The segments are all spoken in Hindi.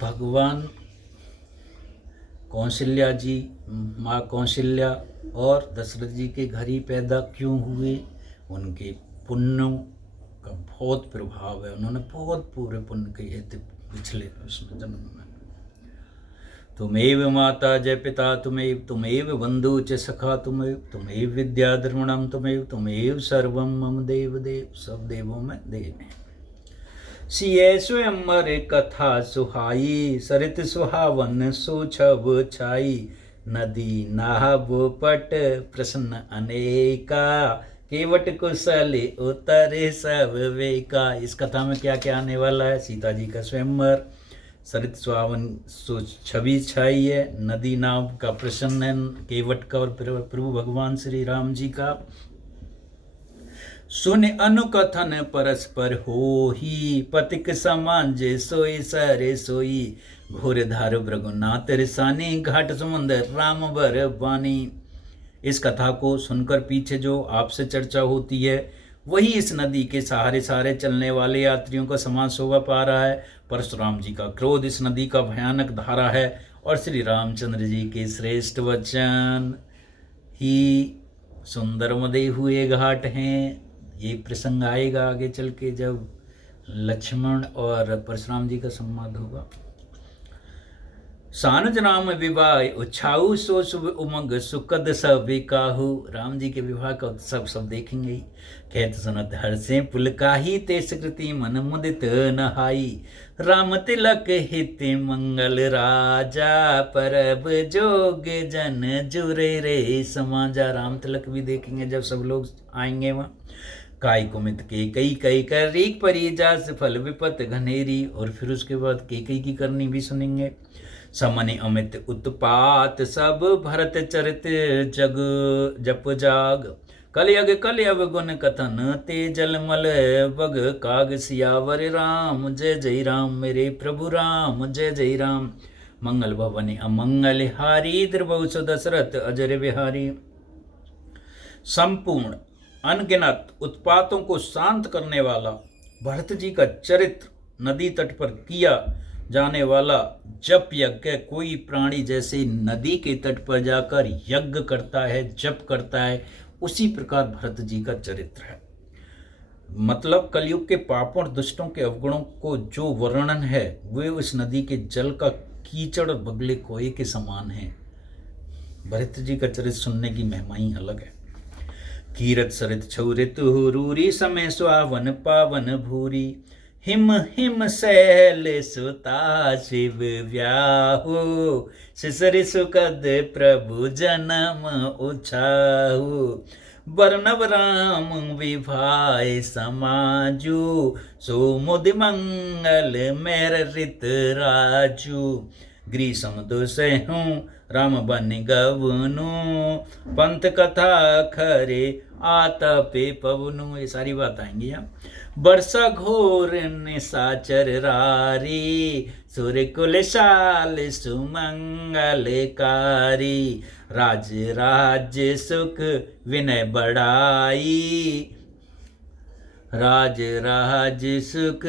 भगवान कौशल्या जी, माँ कौशल्या और दशरथ जी के घर ही पैदा क्यों हुए? उनके पुण्यों का बहुत प्रभाव है, उन्होंने बहुत पूरे पुण्य किए थे पिछले उसमें जन्म में। तुमेव माता जय पिता तुमेव बंधु च सखा तुमेव विद्या द्रविणम तुमेव सर्वम मम देव देव, सब देवों में देव है। सिए स्वयंवर कथा सुहाई, सरित सुहावन सुछब छाई, नदी नाहब पट प्रश्न अनेका, केवट कुशल उतरे सब वेका। इस कथा में क्या क्या आने वाला है? सीता जी का स्वयंवर, सरित सुहावन छवि छाई है, नदी नाव का प्रश्न है केवट का और प्रभु भगवान श्री राम जी का। सुन अनुकथन परस्पर होही, पतिक समाज सोई सरे सोई, घोरधार भृगुनाथ रिसानी, घाट समुंदर राम बर बानी। इस कथा को सुनकर पीछे जो आपसे चर्चा होती है वही इस नदी के सहारे सहारे चलने वाले यात्रियों का समान शोभा पा रहा है। परशुराम जी का क्रोध इस नदी का भयानक धारा है और श्री रामचंद्र जी के श्रेष्ठ वचन ही सुंदर मदे हुए घाट हैं। ये प्रसंग आएगा आगे चल के जब लक्ष्मण और परशुराम जी का संवाद होगा। सानुज राम विवाह उछाऊ सो शुभ उमंग सुकद सब काहू। राम जी के विवाह का उत्सव सब देखेंगे ही। कहत सुनत हर्षे पुलकाही, ते सुकृति मन मुदित नहाई, राम तिलक हित मंगल राजा, परब जोग जन जुरे रे समाजा। राम तिलक भी देखेंगे जब सब लोग आएंगे वहाँ। काय कुमित के कई कर रीक परिजास फल विपत घनेरी, और फिर उसके बाद कई की करनी भी सुनेंगे। समनि अमित उत्पात सब, भरत चरित जग जप जाग, कलयग गुण कथन ते जलमल बग काग, सियावर राम जय जय राम, मेरे प्रभु राम जय जय राम। मंगल भवन अमंगल हारी, द्रवहु दशरथ अजर बिहारी। संपूर्ण अनगिनत उत्पातों को शांत करने वाला भरत जी का चरित्र, नदी तट पर किया जाने वाला जप यज्ञ। कोई प्राणी जैसे नदी के तट पर जाकर यज्ञ करता है, जप करता है, उसी प्रकार भरत जी का चरित्र है। मतलब कलयुग के पापों और दुष्टों के अवगुणों को जो वर्णन है वे उस नदी के जल का कीचड़ और बगले कोए के समान है। भरत जी का चरित्र सुनने की महिमा ही अलग है। कीरत सरित छौरित रूरी, समय सुहावन पावन भूरी, हिम हिम सैल सुता शिव व्याहु, सिसरि सुकद प्रभु जन्म उछाहु, वर्णव राम विभाय समाजू, सोमुद मंगल मेर रित राजू, ग्रीसम दुसहु राम बन गवनु, पंथ कथा खरे आतपे पवनु। ये सारी बात आएंगी यहाँ। वर्षा घोर निशाचर रारी, सूर्य कुल शाल सुमंगलकारी, राज राज्य सुख विनय बढ़ाई, राज राज्य सुख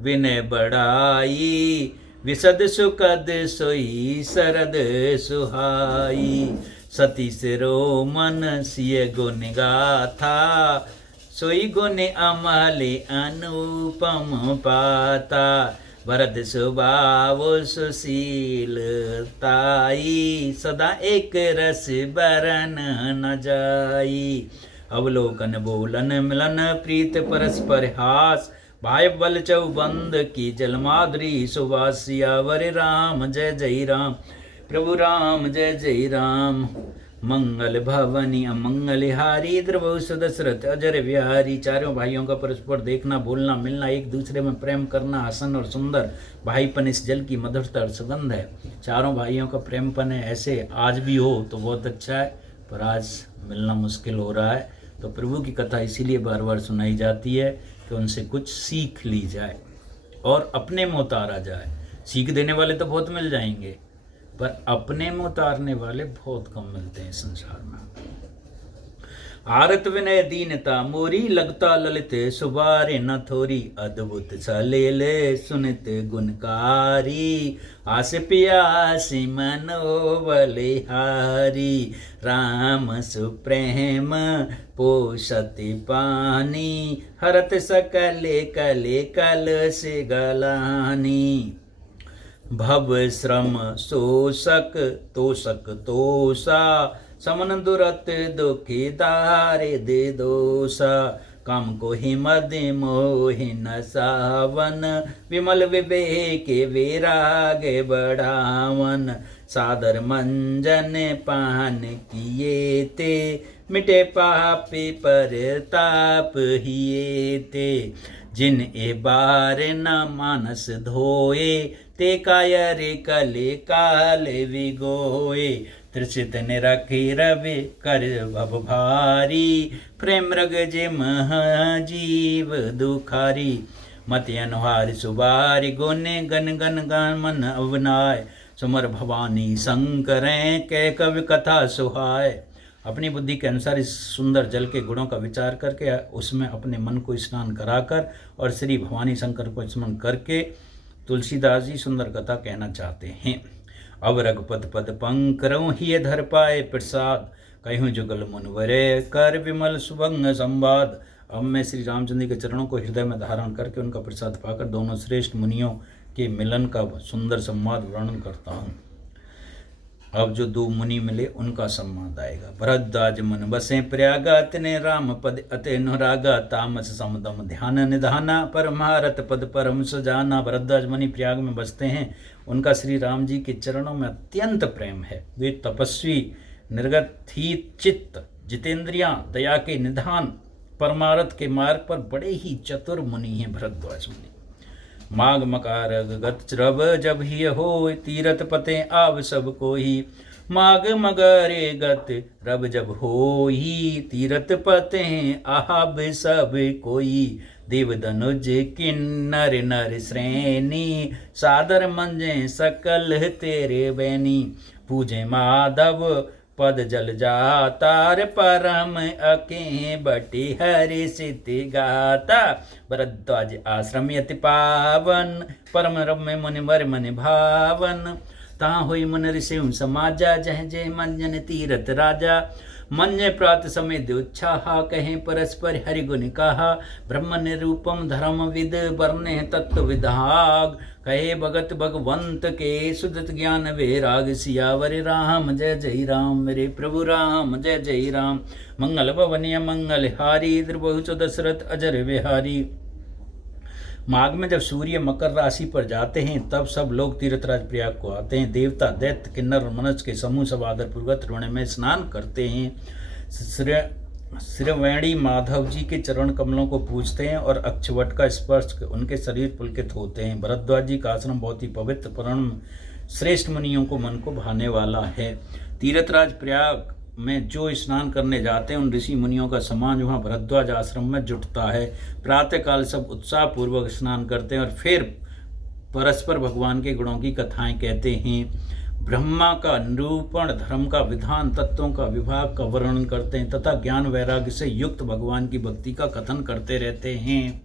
विनय बढ़ाई, विशद सुकद सोई शरद सुहाई, सती सिरो मन सिय गुण गाथा, सोई गुण अमले अनुपम पाता, भरत स्वभाव सुशीलताई, सदा एक रस बरन न जाई, अवलोकन बोलन मिलन प्रीत परस्पर हास, भाई बल चौबंद की जलमाधुरी सुभाष, सियावर राम जय जय राम, प्रभु राम जय जय राम। मंगल भवनी अमंगल हारी, द्रवहु दशरथ अजर बिहारी। चारों भाइयों का परस्पर देखना, बोलना, मिलना, एक दूसरे में प्रेम करना, हसन और सुंदर भाईपन इस जल की मधुरता और सुगंध है। चारों भाइयों का प्रेमपन है, ऐसे आज भी हो तो बहुत अच्छा है, पर आज मिलना मुश्किल हो रहा है। तो प्रभु की कथा इसीलिए बार बार सुनाई जाती है कि उनसे कुछ सीख ली जाए और अपने में उतारा जाए। सीख देने वाले तो बहुत मिल जाएंगे, पर अपने में उतारने वाले बहुत कम मिलते हैं संसार में। आरत विनय दीनता मोरी, लगता ललित सुबारे न थोरी। अद्भुत सलेल सुनित गुणकारी, आस पियासी मनो बलिहारी। राम सुप्रेम पोषति पानी, हरत सकल कले कल से गलानी। भव श्रम शोषक तोषक तोषा, समन दुरत दुखी दारे दे दोषा। काम को ही मद मोहि न सावन, विमल विवेक वैराग बढ़ावन। सादर मंजन पान किए ते, मिटे पापी पर ताप हिए ते। जिन ए बार न मानस धोए, ते कायरे कले काले विगोए। त्रिषित निरखी रवि कर भव भारी, प्रेम मृग जिम जीव दुखारी। मति अनुहार सुबारी, गोने गन गन गान मन अवनाय। सुमर भवानी शंकरें कह कवि कथा सुहाय। अपनी बुद्धि के अनुसार इस सुंदर जल के गुणों का विचार करके उसमें अपने मन को स्नान कराकर और श्री भवानी शंकर को स्मरण करके तुलसीदास जी सुंदर कथा कहना चाहते हैं। अब रघुपद पद पंकरऊँ ही धर पाए प्रसाद, कहूँ जुगल मुनवरे कर विमल सुभंग संवाद। अब मैं श्री रामचंद्र के चरणों को हृदय में धारण करके उनका प्रसाद पाकर दोनों श्रेष्ठ मुनियों के मिलन का सुंदर संवाद वर्णन करता हूँ। अब जो दो मुनि मिले उनका संवाद आएगा। भरद्वाज मन बसे प्रयागा, तिने राम पद अति अनुरागा। तामस समदम ध्यान निधाना, परमारत पद परम सजाना। भरद्वाज मुनि प्रयाग में बसते हैं, उनका श्री राम जी के चरणों में अत्यंत प्रेम है। वे तपस्वी, निर्गत ही चित्त, जितेंद्रियां, दया के निधान, परमारथ के मार्ग पर बड़े ही चतुर मुनि हैं भरद्वाज मुनि। माग मकार गत रब जब ही हो, तीरथ पते आव सब कोई। माग मगरे गत रब जब हो ही, तीरथ पते आव सब कोई। देव धनुज किन्नर नर श्रेणी, सादर मंजे सकल तेरे बैनी। पूजे माधव पद जल जातार, परम अके बटी हरि सिद्धि गाता। भरद्वाज आश्रम यति पावन, परम रम्य मुनि वर मन भावन। तहाँ हुई मुन ऋषि समाजा, जह जय मंजन तीरथ राजा। मन्य प्रात समय दुच्छाहा, कहें परस्पर हरि गुण कहा। ब्रह्म निरूपम धर्म विद, वर्णे तत्व विधाग। कहे भगत भगवंत के, सुदत ज्ञान वैराग। सियावर राम जय जय राम, मेरे प्रभु राम जय जय राम। मंगल भवनीय मंगल हारी, द्रबहुच दशरथ अजर विहारी। माघ में जब सूर्य मकर राशि पर जाते हैं तब सब लोग तीर्थराज प्रयाग को आते हैं। देवता दैत्य किन्नर और मनुष्य के समूह सब आदरपूर्वक त्रिवेणी में स्नान करते हैं। श्रीवेणी माधव जी के चरण कमलों को पूजते हैं और अक्षवट का स्पर्श उनके शरीर पुलकित होते हैं। भरद्वाज जी का आश्रम बहुत ही पवित्र परम श्रेष्ठ मुनियों को मन को भाने वाला है। तीर्थराज प्रयाग में जो स्नान करने जाते हैं उन ऋषि मुनियों का समाज वहाँ भरद्वाज आश्रम में जुटता है। प्रातःकाल सब उत्साह पूर्वक स्नान करते हैं और फिर परस्पर भगवान के गुणों की कथाएं कहते हैं। ब्रह्मा का निरूपण, धर्म का विधान, तत्वों का विभाग का वर्णन करते हैं तथा ज्ञान वैराग्य से युक्त भगवान की भक्ति का कथन करते रहते हैं।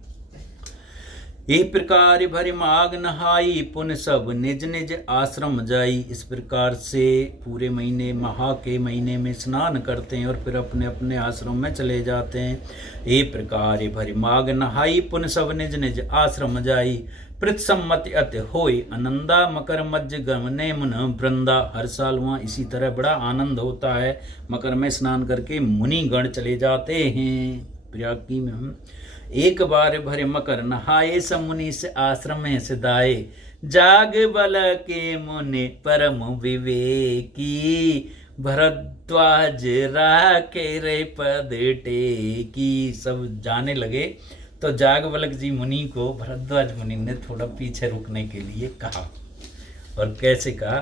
एक प्रकार भरी माघ नहाई, पुन सब निज निज आश्रम जाई। इस प्रकार से पूरे महीने महा के महीने में स्नान करते हैं और फिर अपने अपने आश्रम में चले जाते हैं। एक प्रकार भरी माघ नहाई, पुन सब निज निज आश्रम जाई। प्रत सम्मति अति होई आनंदा, मकर मज्ज गमने मुन वृंदा। हर साल वहाँ इसी तरह बड़ा आनंद होता है। मकर में स्नान करके मुनि गण चले जाते हैं प्रयाग की में। हम एक बार भरे मकर नहाए, समुनि से आश्रम में सिधाए। जाग बल के मुनि परम विवेकी, भरद्वाज राखे रे पद टेकी। सब जाने लगे तो जागवल्क जी मुनि को भरद्वाज मुनि ने थोड़ा पीछे रुकने के लिए कहा। और कैसे कहा?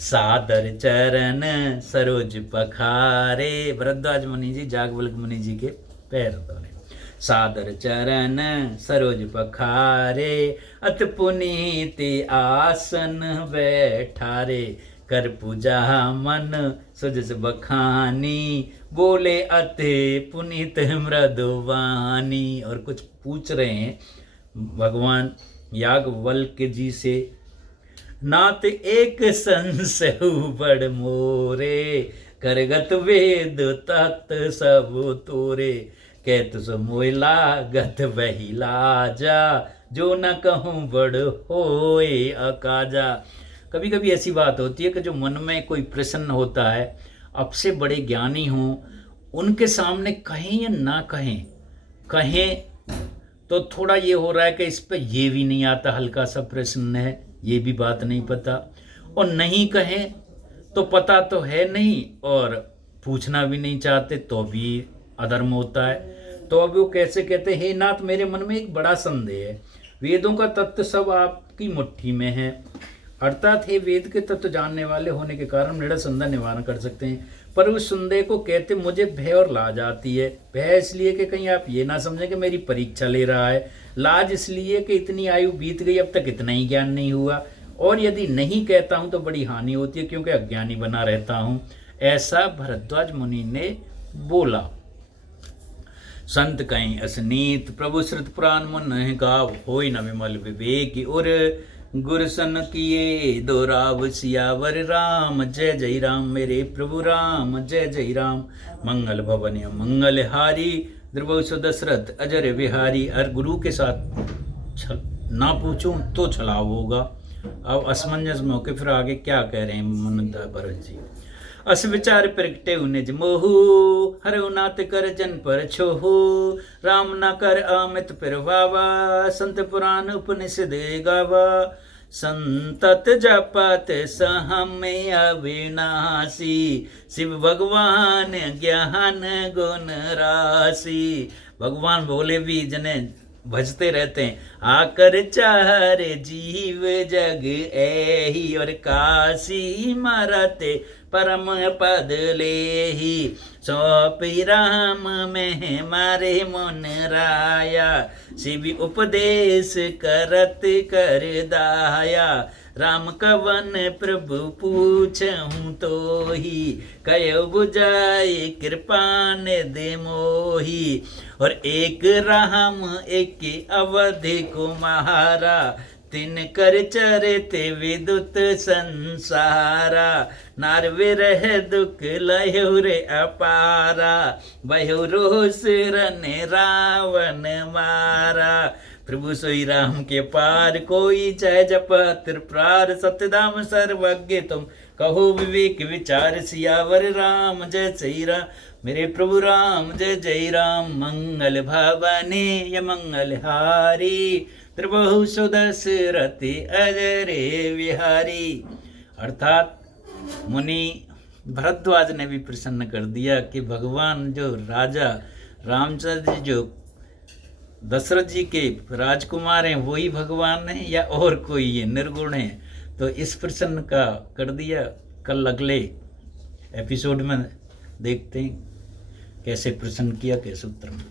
सादर चरण सरोज पखारे। भरद्वाज मुनि जी जागवल्क मुनि जी के पैर धोने। सादर चरण सरोज पखारे, अत पुनीत आसन बैठारे। कर पूजा मन सुजस बखानी, बोले अते पुनीत मृदुवानी। और कुछ पूछ रहे हैं भगवान याज्ञवल्क्य जी से, नात एक संशय बड़ मोरे, करगत वेद तत् सब तोरे, कहत सो मोय लागत वही लाजा, जो न कहूँ बड़ होए अकाजा। कभी कभी ऐसी बात होती है कि जो मन में कोई प्रश्न होता है, अब से बड़े ज्ञानी हों, उनके सामने कहें या ना कहें, कहें तो थोड़ा ये हो रहा है कि इस पे ये भी नहीं आता, हल्का सा प्रश्न है, ये भी बात नहीं पता, और नहीं कहें तो पता तो है नहीं और पूछना भी नहीं चाहते तो भी अधर्म होता है। तो अब वो कैसे कहते हैं, हे नाथ मेरे मन में एक बड़ा संदेह है, वेदों का तत्व सब आपकी मुट्ठी में है, अर्थात हे वेद के तत्व जानने वाले होने के कारण मेरा संदेह निवारण कर सकते हैं, पर उस संदेह को कहते मुझे भय और लाज आती है। भय इसलिए कि कहीं आप ये ना समझें कि मेरी परीक्षा ले रहा है, लाज इसलिए कि इतनी आयु बीत गई अब तक इतना ही ज्ञान नहीं हुआ, और यदि नहीं कहता हूँ तो बड़ी हानि होती है क्योंकि अज्ञानी बना रहता हूँ। ऐसा भरद्वाज मुनि ने बोला। संत कहीं असनीत प्रभु श्रुत पुराण मन गाव, होई न विमल विवेक और गुरसन किए दोराव सियावर राम। जय जय राम मेरे प्रभु राम, जय जय राम। मंगल भवन मंगल हारी, द्रवो दशरथ अजर बिहारी। और गुरु के साथ ना पूछूं तो छलाव होगा। अब असमंजस में होकर फिर आगे क्या कह रहे हैं मनंदा भरत जी। अस विचार प्रगटे निज मोहू, हरऊ नाथ कर जन पर छोहू। राम ना कर आमित प्रभावा, संत पुराण उपनिषद गावा। संतत जपत सहमे अविनाशी, शिव भगवान ज्ञान गुण राशि। भगवान भोले भी जने भजते रहते हैं। आकर चारे जीव जग एही, और काशी मरते परम पद लेही। सौंपी राम में मारे मन राया, शिव उपदेश करत कर दाया। राम कवन प्रभु पूछहूँ तो ही, कयो बुझाए कृपा निधि मोही। और एक राम एक अवधि कुमारा, तिन कर चरते विदुत संसारा। नार विरह दुख लहु रे अपारा, बहु रोष रने रावण मारा। प्रभु सोई राम के पार, कोई चाहे जपा त्रिपुरार। सत्यधाम सर्वज्ञ तुम कहो विवेक विचार, सियावर राम जय श्री राम मेरे प्रभु राम, जय जय राम। मंगल भवने य मंगल हारी, त्रिभुव सुदशरथ अजरे विहारी। अर्थात मुनि भरद्वाज ने भी प्रसन्न कर दिया कि भगवान जो राजा रामचंद्र जी जो दशरथ जी के राजकुमार हैं वही भगवान हैं या और कोई ये निर्गुण है। तो इस प्रश्न का कर दिया। कल अगले एपिसोड में देखते हैं कैसे प्रश्न किया, कैसे उत्तर में।